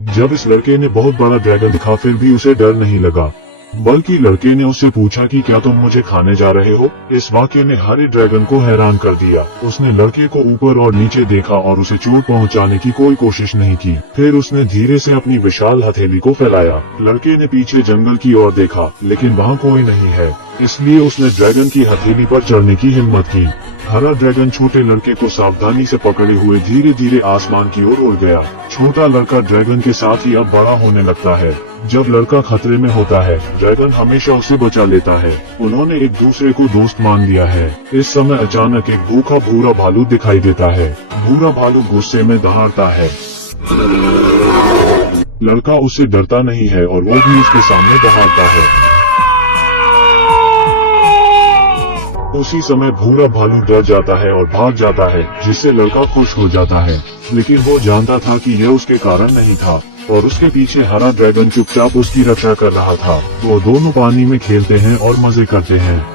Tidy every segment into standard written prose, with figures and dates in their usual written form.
जब इस लड़के ने बहुत बड़ा ड्रैगन दिखा फिर भी उसे डर नहीं लगा, बल्कि लड़के ने उससे पूछा कि क्या तुम मुझे खाने जा रहे हो। इस वाक्य ने हरे ड्रैगन को हैरान कर दिया। उसने लड़के को ऊपर और नीचे देखा और उसे चोट पहुंचाने की कोई कोशिश नहीं की। फिर उसने धीरे से अपनी विशाल हथेली को फैलाया। लड़के ने पीछे जंगल की ओर देखा, लेकिन वहाँ कोई नहीं है, इसलिए उसने ड्रैगन की हथेली पर चढ़ने की हिम्मत की। हरा ड्रैगन छोटे लड़के को सावधानी से पकड़े हुए धीरे धीरे आसमान की ओर उड़ गया। छोटा लड़का ड्रैगन के साथ ही अब बड़ा होने लगता है। जब लड़का खतरे में होता है, ड्रैगन हमेशा उसे बचा लेता है। उन्होंने एक दूसरे को दोस्त मान लिया है। इस समय अचानक एक भूखा भूरा भालू दिखाई देता है। भूरा भालू गुस्से में दहाड़ता है। लड़का उससे डरता नहीं है और वो भी उसके सामने दहाड़ता है। उसी समय भूरा भालू डर जाता है और भाग जाता है, जिससे लड़का खुश हो जाता है। लेकिन वो जानता था कि यह उसके कारण नहीं था और उसके पीछे हरा ड्रैगन चुपचाप उसकी रक्षा कर रहा था। वो दोनों पानी में खेलते हैं और मजे करते हैं।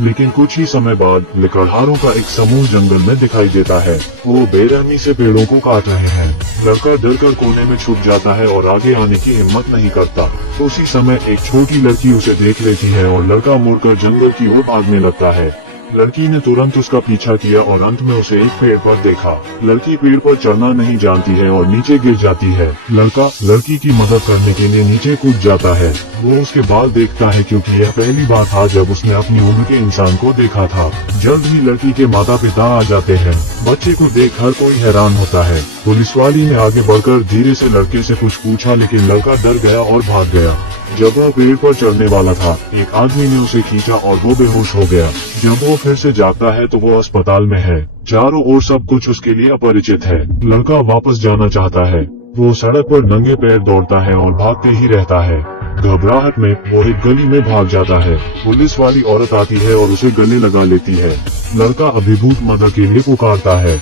लेकिन कुछ ही समय बाद लकड़हारों का एक समूह जंगल में दिखाई देता है। वो बेरहमी से पेड़ों को काट रहे हैं। लड़का डरकर कोने में छुप जाता है और आगे आने की हिम्मत नहीं करता। उसी समय एक छोटी लड़की उसे देख लेती है और लड़का मुड़कर जंगल की ओर भागने लगता है। लड़की ने तुरंत उसका पीछा किया और अंत में उसे एक पेड़ पर देखा। लड़की पेड़ पर चढ़ना नहीं जानती है और नीचे गिर जाती है। लड़का लड़की की मदद करने के लिए नीचे कूद जाता है। वो उसके बाल देखता है क्योंकि यह पहली बार था जब उसने अपनी उम्र के इंसान को देखा था। जल्द ही लड़की के माता पिता आ जाते हैं। बच्चे को देख हर कोई हैरान होता है। पुलिस वाली ने आगे बढ़कर धीरे से लड़के से कुछ पूछा, लेकिन लड़का डर गया और भाग गया। जब वह पेड़ पर चढ़ने वाला था, एक आदमी ने उसे खींचा और वो बेहोश हो गया। जब वो फिर से जागता है तो वो अस्पताल में है। चारों ओर सब कुछ उसके लिए अपरिचित है। लड़का वापस जाना चाहता है। वो सड़क पर नंगे पैर दौड़ता है और भागते ही रहता है। घबराहट में वो एक गली में भाग जाता है। पुलिस वाली औरत आती है और उसे गले लगा लेती है। लड़का अभिभूत मदद के लिए पुकारता है।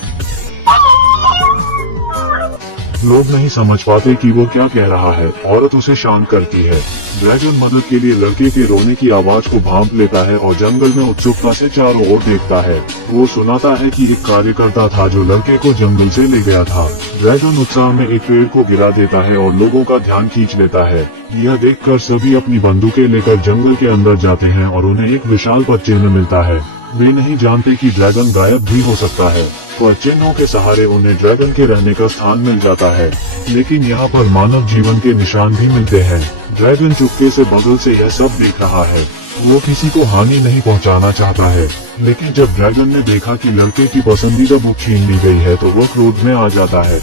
लोग नहीं समझ पाते कि वो क्या कह रहा है। औरत उसे शांत करती है। ड्रैगन मदद के लिए लड़के के रोने की आवाज को भांप लेता है और जंगल में उत्सुकता से चारों ओर देखता है। वो सुनाता है कि एक कार्यकर्ता था जो लड़के को जंगल से ले गया था। ड्रैगन उत्साह में एक पेड़ को गिरा देता है और लोगों का ध्यान खींच लेता है। यह देखकर सभी अपनी बंदूकें लेकर जंगल के अंदर जाते हैं और उन्हें एक विशाल पद चिन्ह मिलता है। वे नहीं जानते कि ड्रैगन गायब भी हो सकता है, पर चिन्हों के सहारे उन्हें ड्रैगन के रहने का स्थान मिल जाता है। लेकिन यहाँ पर मानव जीवन के निशान भी मिलते हैं। ड्रैगन चुपके से बगल से यह सब देख रहा है। वो किसी को हानि नहीं पहुँचाना चाहता है, लेकिन जब ड्रैगन ने देखा कि लड़के की पसंदीदा बुक छीन ली गई है तो वो क्रोध में आ जाता है।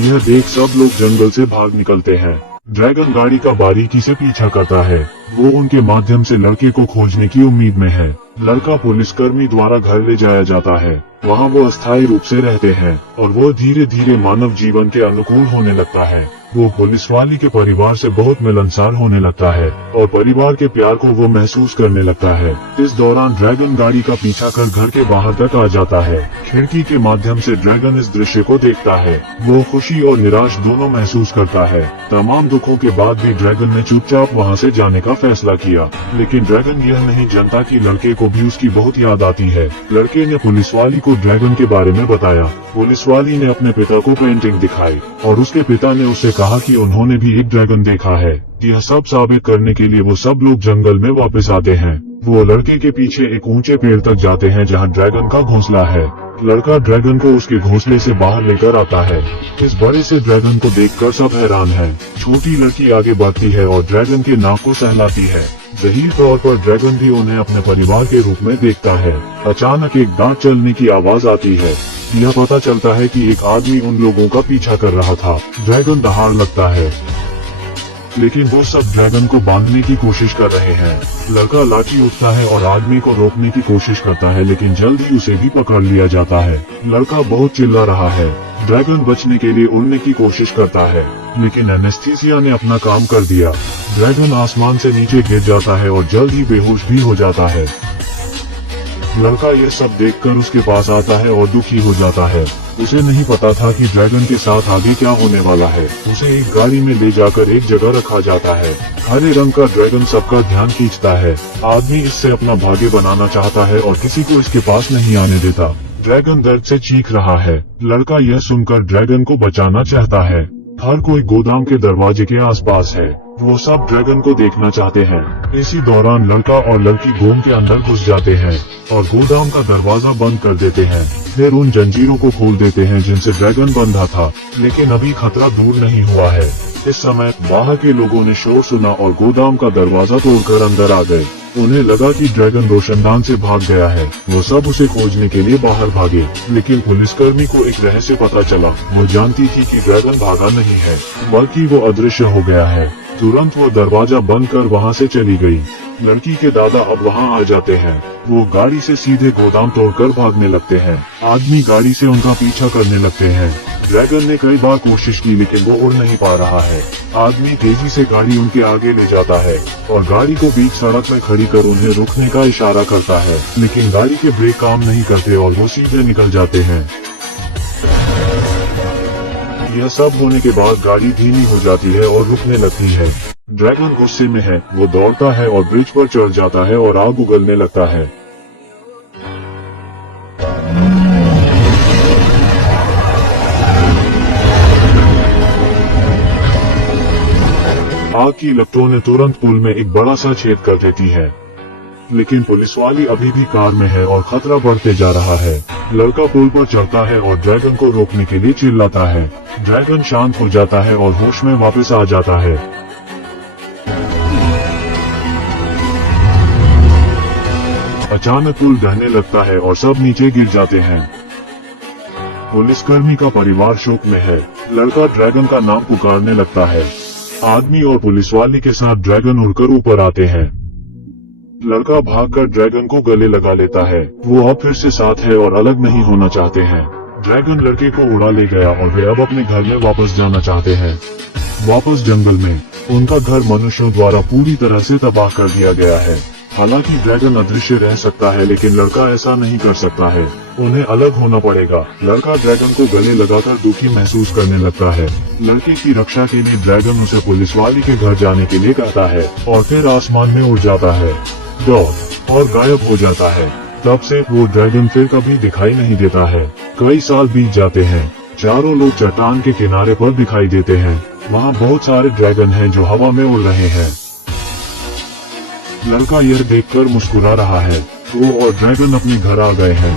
यह देख सब लोग जंगल से भाग निकलते हैं। ड्रैगन गाड़ी का बारीकी से पीछा करता है। वो उनके माध्यम से लड़के को खोजने की उम्मीद में है। लड़का पुलिसकर्मी द्वारा घर ले जाया जाता है। वहाँ वो अस्थायी रूप से रहते हैं और वो धीरे धीरे मानव जीवन के अनुकूल होने लगता है। वो पुलिस वाली के परिवार से बहुत मिलनसार होने लगता है और परिवार के प्यार को वो महसूस करने लगता है। इस दौरान ड्रैगन गाड़ी का पीछा कर घर के बाहर तक आ जाता है। खिड़की के माध्यम से ड्रैगन इस दृश्य को देखता है। वो खुशी और निराश दोनों महसूस करता है। तमाम दुखों के बाद भी ड्रैगन ने चुपचाप वहाँ से जाने का फैसला किया। लेकिन ड्रैगन यह नहीं जानता कि लड़के को भी उसकी बहुत याद आती है। लड़के ने पुलिस वाली को ड्रैगन के बारे में बताया। पुलिस वाली ने अपने पिता को पेंटिंग दिखाई और उसके पिता ने उससे कहा कि उन्होंने भी एक ड्रैगन देखा है। यह सब साबित करने के लिए वो सब लोग जंगल में वापस आते हैं। वो लड़के के पीछे एक ऊंचे पेड़ तक जाते हैं जहाँ ड्रैगन का घोंसला है। लड़का ड्रैगन को उसके घोंसले से बाहर लेकर आता है। इस बड़े से ड्रैगन को देखकर सब हैरान हैं। छोटी लड़की आगे बढ़ती है और ड्रैगन के नाक को सहलाती है। जाहिर तौर पर ड्रैगन भी उन्हें अपने परिवार के रूप में देखता है। अचानक एक दांत चलने की आवाज आती है। यह पता चलता है कि एक आदमी उन लोगों का पीछा कर रहा था। ड्रैगन दहाड़ लगता है, लेकिन वो सब ड्रैगन को बांधने की कोशिश कर रहे हैं। लड़का लाठी उठता है और आदमी को रोकने की कोशिश करता है, लेकिन जल्द ही उसे भी पकड़ लिया जाता है। लड़का बहुत चिल्ला रहा है। ड्रैगन बचने के लिए उड़ने की कोशिश करता है, लेकिन एनेस्थीसिया ने अपना काम कर दिया। ड्रैगन आसमान से नीचे गिर जाता है और जल्द ही बेहोश भी हो जाता है। लड़का ये सब देखकर उसके पास आता है और दुखी हो जाता है। उसे नहीं पता था कि ड्रैगन के साथ आगे क्या होने वाला है। उसे एक गाड़ी में ले जाकर एक जगह रखा जाता है। हरे रंग का ड्रैगन सबका ध्यान खींचता है। आदमी इससे अपना भाग्य बनाना चाहता है और किसी को इसके पास नहीं आने देता। ड्रैगन दर्द से चीख रहा है। लड़का यह सुनकर ड्रैगन को बचाना चाहता है। हर कोई गोदाम के दरवाजे के आसपास है। वो सब ड्रैगन को देखना चाहते हैं। इसी दौरान लड़का और लड़की गोम के अंदर घुस जाते हैं और गोदाम का दरवाजा बंद कर देते हैं। फिर उन जंजीरों को खोल देते हैं जिनसे ड्रैगन बंधा था, लेकिन अभी खतरा दूर नहीं हुआ है। इस समय बाहर के लोगों ने शोर सुना और गोदाम का दरवाजा तोड़कर अंदर आ गए। उन्हें लगा कि ड्रैगन रोशनदान से भाग गया है। वो सब उसे खोजने के लिए बाहर भागे, लेकिन पुलिसकर्मी को एक रहस्य पता चला। वो जानती थी कि ड्रैगन भागा नहीं है, बल्कि वो अदृश्य हो गया है। तुरंत वो दरवाजा बंद कर वहाँ से चली गई। लड़की के दादा अब वहाँ आ जाते हैं। वो गाड़ी से सीधे गोदाम तोड़कर भागने लगते हैं। आदमी गाड़ी से उनका पीछा करने लगते हैं। ड्रैगन ने कई बार कोशिश की, लेकिन वो उड़ नहीं पा रहा है। आदमी तेजी से गाड़ी उनके आगे ले जाता है और गाड़ी को बीच सड़क में खड़ी कर उन्हें रुकने का इशारा करता है, लेकिन गाड़ी के ब्रेक काम नहीं करते और वो सीधे निकल जाते हैं। यह सब होने के बाद गाड़ी धीमी हो जाती है और रुकने लगती है। ड्रैगन गुस्से में है। वो दौड़ता है और ब्रिज पर चढ़ जाता है और आग उगलने लगता है। आग की लपटों ने तुरंत पुल में एक बड़ा सा छेद कर देती है, लेकिन पुलिस वाली अभी भी कार में है और खतरा बढ़ते जा रहा है। लड़का पुल पर चढ़ता है और ड्रैगन को रोकने के लिए चिल्लाता है। ड्रैगन शांत हो जाता है और होश में वापस आ जाता है। अचानक पुल ढहने लगता है और सब नीचे गिर जाते हैं। पुलिसकर्मी का परिवार शोक में है। लड़का ड्रैगन का नाम पुकारने लगता है। आदमी और पुलिस वाली के साथ ड्रैगन उड़कर ऊपर आते हैं। लड़का भागकर ड्रैगन को गले लगा लेता है। वो अब फिर से साथ है और अलग नहीं होना चाहते हैं। ड्रैगन लड़के को उड़ा ले गया और वे अब अपने घर में वापस जाना चाहते हैं। वापस जंगल में उनका घर मनुष्यों द्वारा पूरी तरह से तबाह कर दिया गया है। हालांकि ड्रैगन अदृश्य रह सकता है, लेकिन लड़का ऐसा नहीं कर सकता है। उन्हें अलग होना पड़ेगा। लड़का ड्रैगन को गले लगाकर दुखी महसूस करने लगता है। लड़के की रक्षा के लिए ड्रैगन उसे पुलिस वाली के घर जाने के लिए कहता है और फिर आसमान में उड़ जाता है, दौड़ और गायब हो जाता है। तब से वो ड्रैगन फिर कभी दिखाई नहीं देता है। कई साल बीत जाते हैं। चारों लोग चट्टान के किनारे पर दिखाई देते हैं। वहाँ बहुत सारे ड्रैगन हैं जो हवा में उड़ रहे हैं। लड़का यह देखकर मुस्कुरा रहा है। वो और ड्रैगन अपने घर आ गए हैं।